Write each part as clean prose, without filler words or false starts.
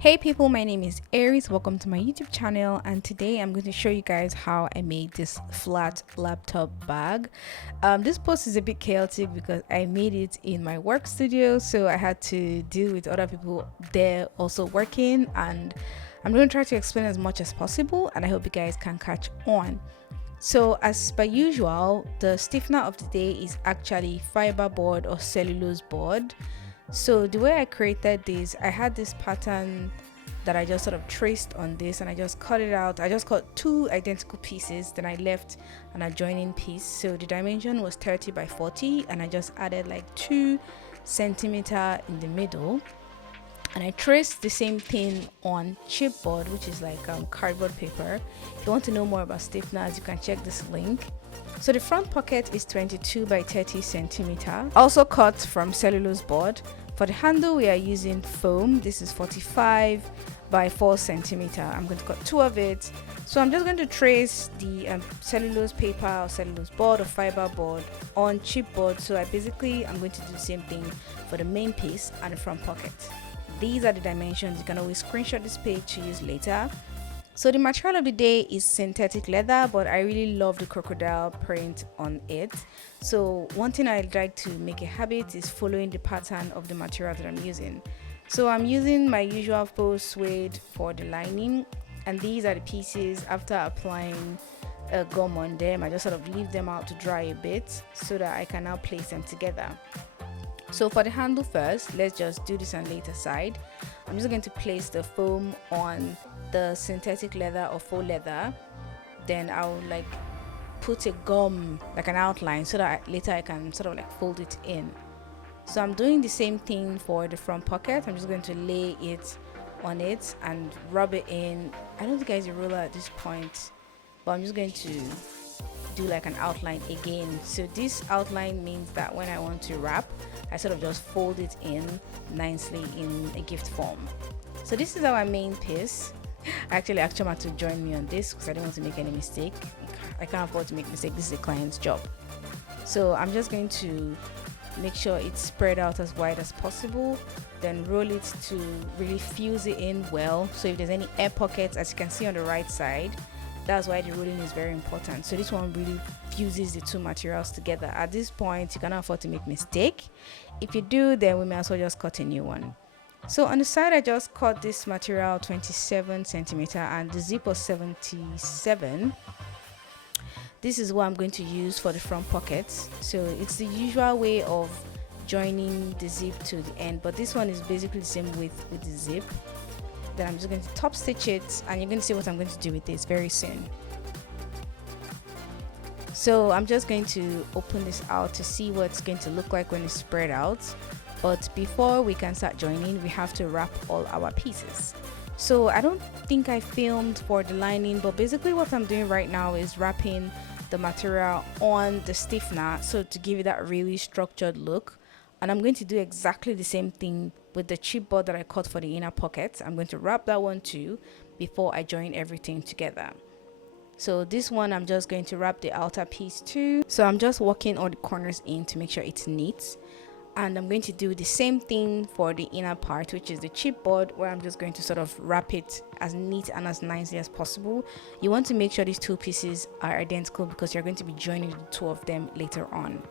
Hey people, my name is Eris. Welcome to my YouTube channel, and today I'm going to show you guys how I made this flat laptop bag. This post is a bit chaotic because I made it in my work studio, so I had to deal with other people there also working, and I'm going to try to explain as much as possible, and I hope you guys can catch on. So as per usual, the stiffener of the day is actually fiberboard or cellulose board. So the way I created this, I had this pattern that I just sort of traced on this, and I just cut it out. I just cut two identical pieces, then I left an adjoining piece. So the dimension was 30 by 40, and I just added like 2 centimeters in the middle. And I traced the same thing on chipboard, which is like cardboard paper. If you want to know more about stiffeners, you can check this link. So the front pocket is 22 by 30 centimeters, also cut from cellulose board. For the handle, we are using foam. This is 45 by 4 centimeters. I'm going to cut two of it. So I'm just going to trace the cellulose paper or cellulose board or fiber board on chipboard. So I'm going to do the same thing for the main piece and the front pocket. These are the dimensions. You can always screenshot this page to use later. So the material of the day is synthetic leather, but I really love the crocodile print on it. So one thing I'd like to make a habit is following the pattern of the material that I'm using. So I'm using my usual faux suede for the lining, and these are the pieces. After applying a gum on them, I just sort of leave them out to dry a bit so that I can now place them together. So for the handle first, let's just do this on the later side. I'm just going to place the foam on the synthetic leather or faux leather. Then I'll like put a gum, like an outline, so that later I can sort of like fold it in. So I'm doing the same thing for the front pocket. I'm just going to lay it on it and rub it in. I don't think I use a ruler at this point, but I'm just going to do like an outline again. So this outline means that when I want to wrap, I sort of just fold it in nicely in a gift form. So this is our main piece. Actually, Achoma to join me on this because I don't want to make any mistake. I can't afford to make mistake. This is a client's job. So I'm just going to make sure it's spread out as wide as possible, then roll it to really fuse it in well. So if there's any air pockets, as you can see on the right side, that's why the rolling is very important. So this one really fuses the two materials together. At this point, you cannot afford to make mistake. If you do, then we may as well just cut a new one. So on the side, I just cut this material 27 centimeters and the zip was 77. This is what I'm going to use for the front pockets. So it's the usual way of joining the zip to the end, but this one is basically the same width with the zip. Then I'm just going to top stitch it, and you're going to see what I'm going to do with this very soon. So I'm just going to open this out to see what it's going to look like when it's spread out. But before we can start joining, we have to wrap all our pieces. So I don't think I filmed for the lining, but basically what I'm doing right now is wrapping the material on the stiffener, so to give it that really structured look. And I'm going to do exactly the same thing with the chipboard that I cut for the inner pocket. I'm going to wrap that one too before I join everything together. So this one, I'm just going to wrap the outer piece too. So I'm just working all the corners in to make sure it's neat. And I'm going to do the same thing for the inner part, which is the chipboard, where I'm just going to sort of wrap it as neat and as nicely as possible. You want to make sure these two pieces are identical because you're going to be joining the two of them later on.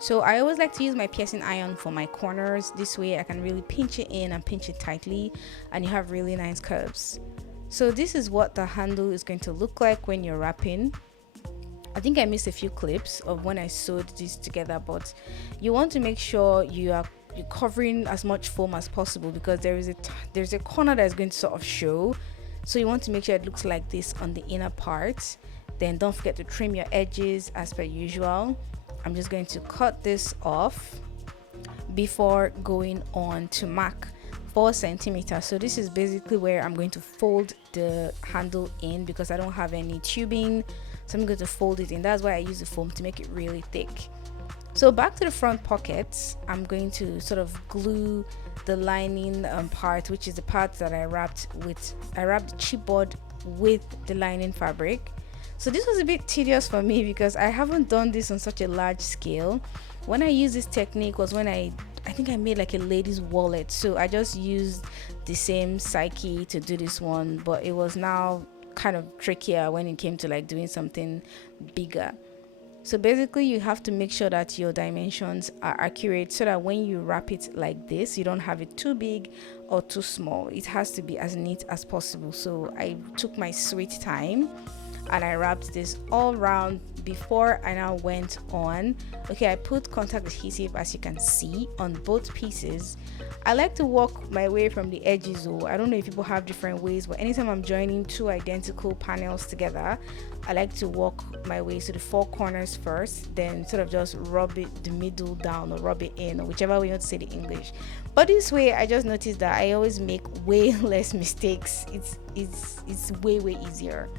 So I always like to use my piercing iron for my corners. This way I can really pinch it in and pinch it tightly, and you have really nice curves. So this is what the handle is going to look like when you're wrapping. I think I missed a few clips of when I sewed this together, but you want to make sure you're covering as much foam as possible because there's a corner that is going to sort of show. So you want to make sure it looks like this on the inner part. Then don't forget to trim your edges as per usual. I'm just going to cut this off before going on to mark 4 centimeters. So this is basically where I'm going to fold the handle in because I don't have any tubing. So I'm going to fold it in. That's why I use the foam, to make it really thick. So back to the front pockets, I'm going to sort of glue the lining part, which is the part that I wrapped the chipboard with the lining fabric. So this was a bit tedious for me because I haven't done this on such a large scale. When I used this technique was when I I think I made like a lady's wallet, so I just used the same psyche to do this one, but it was now kind of trickier when it came to like doing something bigger. So basically you have to make sure that your dimensions are accurate, so that when you wrap it like this, you don't have it too big or too small. It has to be as neat as possible. So I took my sweet time and I wrapped this all round before I now went on. Okay, I put contact adhesive, as you can see, on both pieces. I like to work my way from the edges, though. I don't know if people have different ways, but anytime I'm joining two identical panels together, I like to work my way to the four corners first, then sort of just rub it the middle down, or rub it in, or whichever way you want to say the English. But this way, I just noticed that I always make way less mistakes. It's way easier.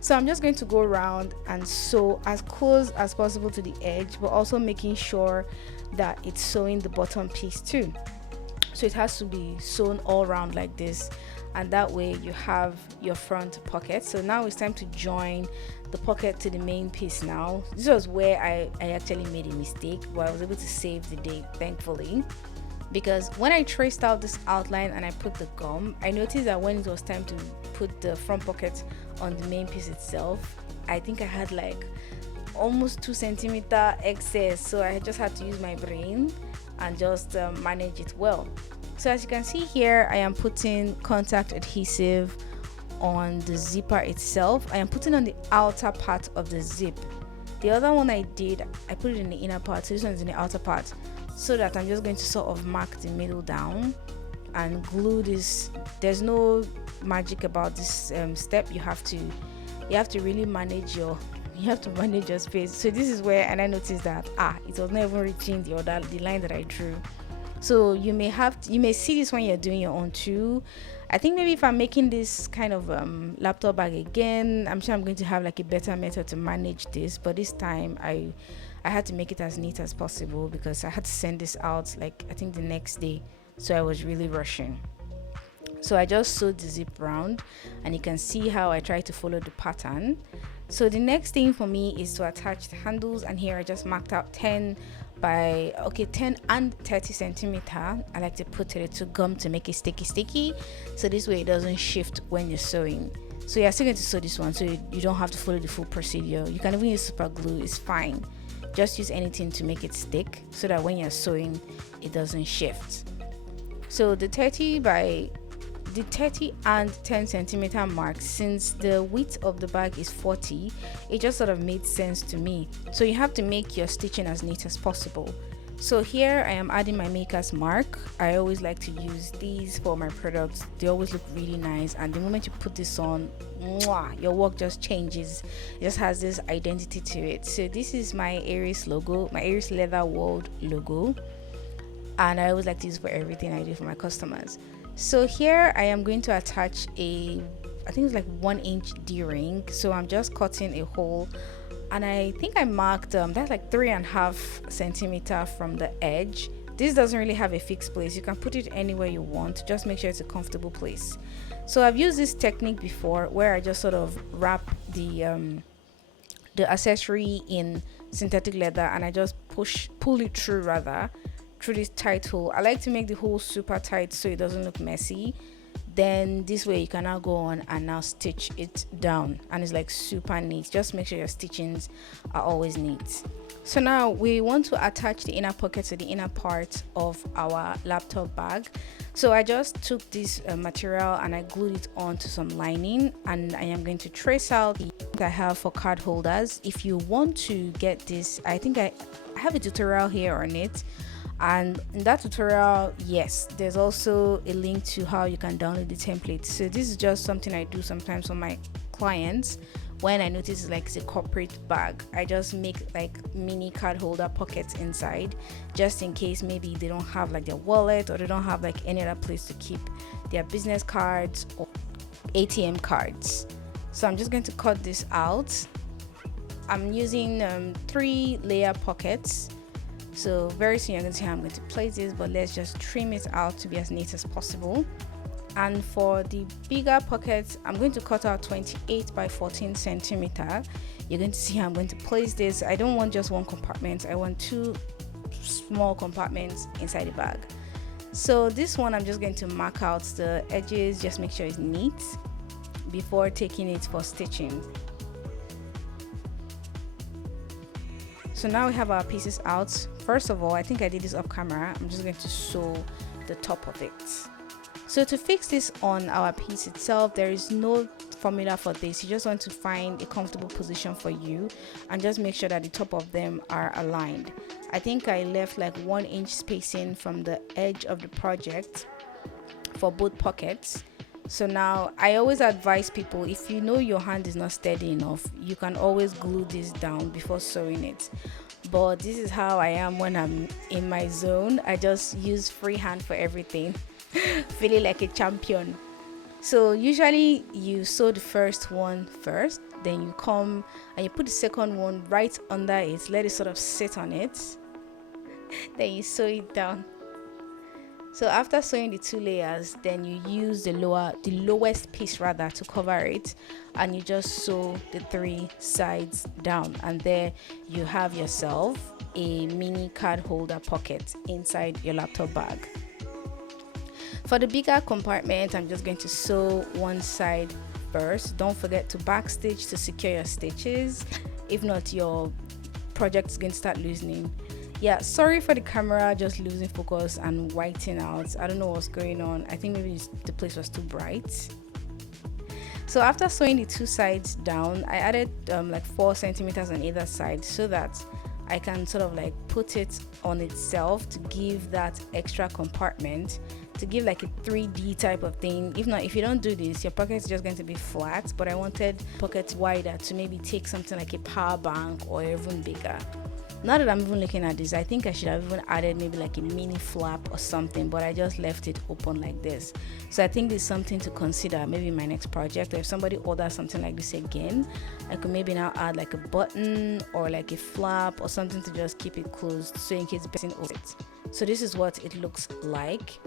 So I'm just going to go around and sew as close as possible to the edge, but also making sure that it's sewing the bottom piece too. So it has to be sewn all around like this, and that way you have your front pocket. So now it's time to join the pocket to the main piece. Now this was where I actually made a mistake, but I was able to save the day, thankfully, because when I traced out this outline and I put the gum, I noticed that when it was time to put the front pocket on the main piece itself, I think I had like almost 2 centimeter excess, so I just had to use my brain and just manage it well. So as you can see here, I am putting contact adhesive on the zipper itself. I am putting on the outer part of the zip. The other one I did, I put it in the inner part, so this one is in the outer part, so that I'm just going to sort of mark the middle down and glue this. There's no magic about this step. You have to really manage your space. So this is where, and I noticed that it was not even reaching the line that I drew. So you may see this when you're doing your own too. I think maybe if I'm making this kind of laptop bag again, I'm sure I'm going to have like a better method to manage this, but this time I had to make it as neat as possible because I had to send this out like I think the next day, so I was really rushing. So I just sewed the zip round, and you can see how I try to follow the pattern. So the next thing for me is to attach the handles, and here I just marked out 10 and 30 centimeter. I like to put it to gum to make it sticky, so this way it doesn't shift when you're sewing. So you're still going to sew this one, so you don't have to follow the full procedure. You can even use super glue, it's fine. Just use anything to make it stick, so that when you're sewing it doesn't shift. So the 30 and 10 centimeter mark, since the width of the bag is 40, it just sort of made sense to me. So you have to make your stitching as neat as possible. So here I am adding my maker's mark. I always like to use these for my products. They always look really nice, and the moment you put this on, your work just changes. It just has this identity to it. So this is my Eris logo, my Eris Leather World logo, and I always like to use it for everything I do for my customers. So here I am going to attach I think it's like 1 inch D-ring. So I'm just cutting a hole, and I think I marked that's like 3.5 centimeter from the edge. This doesn't really have a fixed place. You can put it anywhere you want, just make sure it's a comfortable place. So I've used this technique before, where I just sort of wrap the accessory in synthetic leather, and I just pull it through this tight hole. I like to make the hole super tight so it doesn't look messy. Then this way you can now go on and now stitch it down, and it's like super neat. Just make sure your stitchings are always neat. So now we want to attach the inner pocket to the inner part of our laptop bag. So I just took this material and I glued it onto some lining, and I am going to trace out the I have for card holders. If you want to get this, I think I have a tutorial here on it. And in that tutorial, yes, there's also a link to how you can download the template. So this is just something I do sometimes for my clients. When I notice like it's a corporate bag, I just make like mini card holder pockets inside, just in case maybe they don't have like their wallet, or they don't have like any other place to keep their business cards or ATM cards. So I'm just going to cut this out. I'm using 3-layer pockets. So very soon you're going to see how I'm going to place this, but let's just trim it out to be as neat as possible. And for the bigger pockets, I'm going to cut out 28 by 14 centimeter. You're going to see how I'm going to place this. I don't want just one compartment, I want 2 small compartments inside the bag. So this one, I'm just going to mark out the edges, just make sure it's neat before taking it for stitching. So now we have our pieces out. First of all, I think I did this off camera. I'm just going to sew the top of it. So to fix this on our piece itself, there is no formula for this. You just want to find a comfortable position for you and just make sure that the top of them are aligned. I think I left like 1 inch spacing from the edge of the project for both pockets. So now I always advise people, if you know your hand is not steady enough, you can always glue this down before sewing it. But this is how I am when I'm in my zone. I just use freehand for everything. Feeling like a champion. So usually you sew the first one first, then you come and you put the second one right under it, let it sort of sit on it, then you sew it down. So after sewing the 2 layers, then you use the lowest piece rather to cover it, and you just sew the 3 sides down, and there you have yourself a mini card holder pocket inside your laptop bag. For the bigger compartment, I'm just going to sew one side first. Don't forget to backstitch to secure your stitches. If not, your project is going to start loosening. Yeah, sorry for the camera just losing focus and whiting out. I don't know what's going on. I think maybe the place was too bright. So after sewing the 2 sides down, I added like 4 centimeters on either side so that I can sort of like put it on itself to give that extra compartment, to give like a 3D type of thing. If not, if you don't do this, your pocket is just going to be flat. But I wanted pockets wider to maybe take something like a power bank or even bigger. Now that I'm even looking at this, I think I should have even added maybe like a mini flap or something, but I just left it open like this. So I think this is something to consider maybe in my next project. Or if somebody orders something like this again, I could maybe now add like a button or like a flap or something to just keep it closed, so in case the person opens it. So this is what it looks like.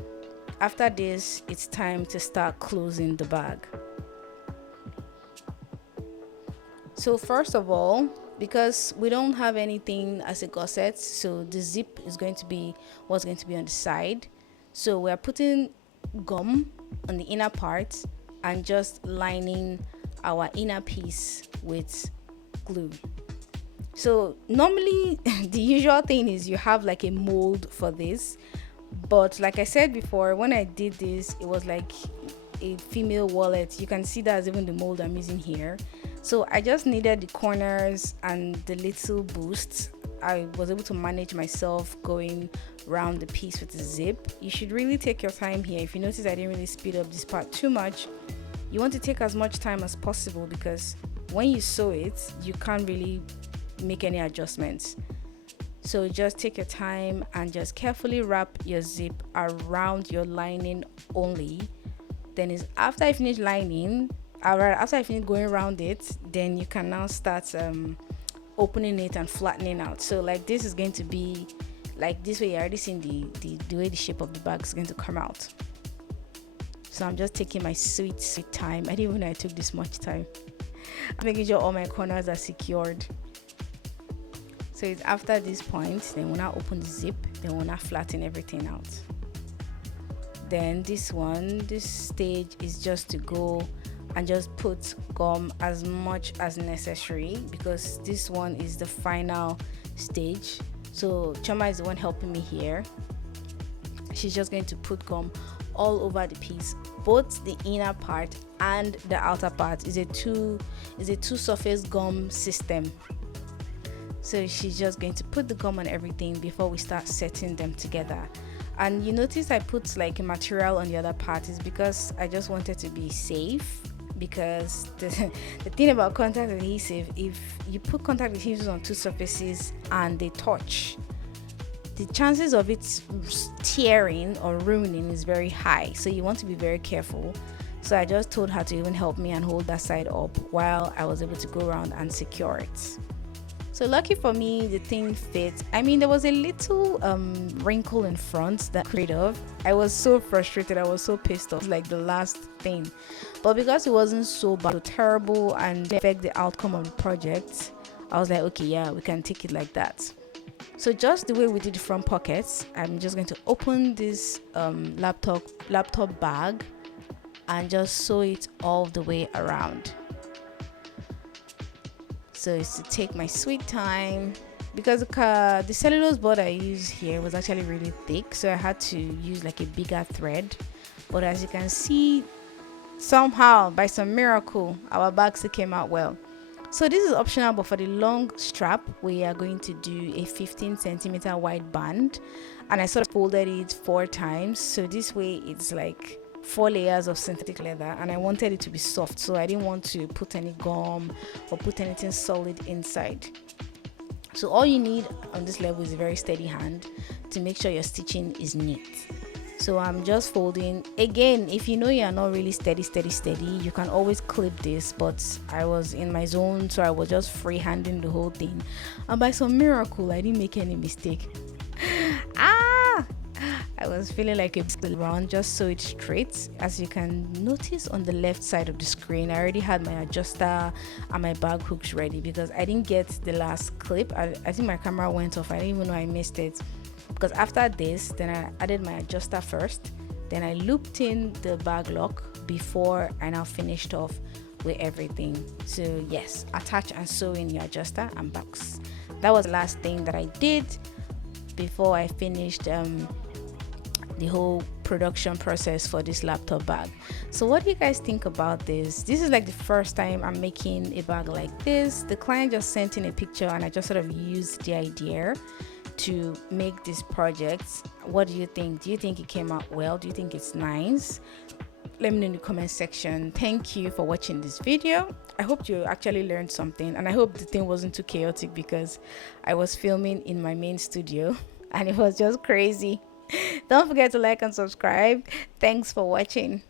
After this, it's time to start closing the bag. So first of all, because we don't have anything as a gusset, so the zip is going to be what's going to be on the side. So we're putting gum on the inner part and just lining our inner piece with glue. So normally the usual thing is you have like a mold for this, but like I said before, when I did this, it was like a female wallet. You can see that's even the mold I'm using here. So I just needed the corners and the little boosts. I was able to manage myself going around the piece with the zip. You should really take your time here. If you notice, I didn't really speed up this part too much. You want to take as much time as possible, because when you sew it, you can't really make any adjustments. So just take your time and just carefully wrap your zip around your lining only. Then is after I finish lining, after I finish going around it, then you can now start opening it and flattening out. So like this is going to be like this way. You're already seeing the way the shape of the bag is going to come out. So I'm just taking my sweet time. I didn't even know I took this much time. I'm making sure all my corners are secured. So it's after this point, then we'll now open the zip, then we'll now flatten everything out. Then this stage is just to go and just put gum as much as necessary, because this one is the final stage. So Choma is the one helping me here. She's just going to put gum all over the piece. Both the inner part and the outer part is a two surface gum system. So she's just going to put the gum on everything before we start setting them together. And you notice I put like a material on the other part is because I just wanted to be safe. Because the thing about contact adhesive, if you put contact adhesives on 2 surfaces and they touch, the chances of it tearing or ruining is very high. So you want to be very careful. So I just told her to even help me and hold that side up while I was able to go around and secure it. So lucky for me, the thing fit. I mean, there was a little wrinkle in front that created. I was so frustrated. I was so pissed off, like the last thing. But because it wasn't so bad, so terrible, and affect the outcome of the project, I was like, okay, yeah, we can take it like that. So just the way we did the front pockets, I'm just going to open this laptop bag and just sew it all the way around. So it's to take my sweet time, because the cellulose board I use here was actually really thick, so I had to use like a bigger thread. But as you can see, somehow by some miracle our bag still came out well. So this is optional, but for the long strap we are going to do a 15 centimeter wide band, and I sort of folded it 4 times, so this way it's like 4 layers of synthetic leather, and I wanted it to be soft, so I didn't want to put any gum or put anything solid inside. So all you need on this level is a very steady hand to make sure your stitching is neat. So I'm just folding. Again, if you know you're not really steady, you can always clip this, but I was in my zone, so I was just freehanding the whole thing, and by some miracle I didn't make any mistake. I was feeling like a round, just sew it straight. As you can notice on the left side of the screen, I already had my adjuster and my bag hooks ready because I didn't get the last clip. I think my camera went off. I didn't even know I missed it, because after this then I added my adjuster first, then I looped in the bag lock before I now finished off with everything. So yes, attach and sew in your adjuster and box. That was the last thing that I did before I finished the whole production process for this laptop bag. So what do you guys think about this? This is like the first time I'm making a bag like this. The client just sent in a picture and I just sort of used the idea to make this project. What do you think? Do you think it came out well? Do you think it's nice? Let me know in the comment section. Thank you for watching this video. I hope you actually learned something, and I hope the thing wasn't too chaotic because I was filming in my main studio and it was just crazy. Don't forget to like and subscribe. Thanks for watching.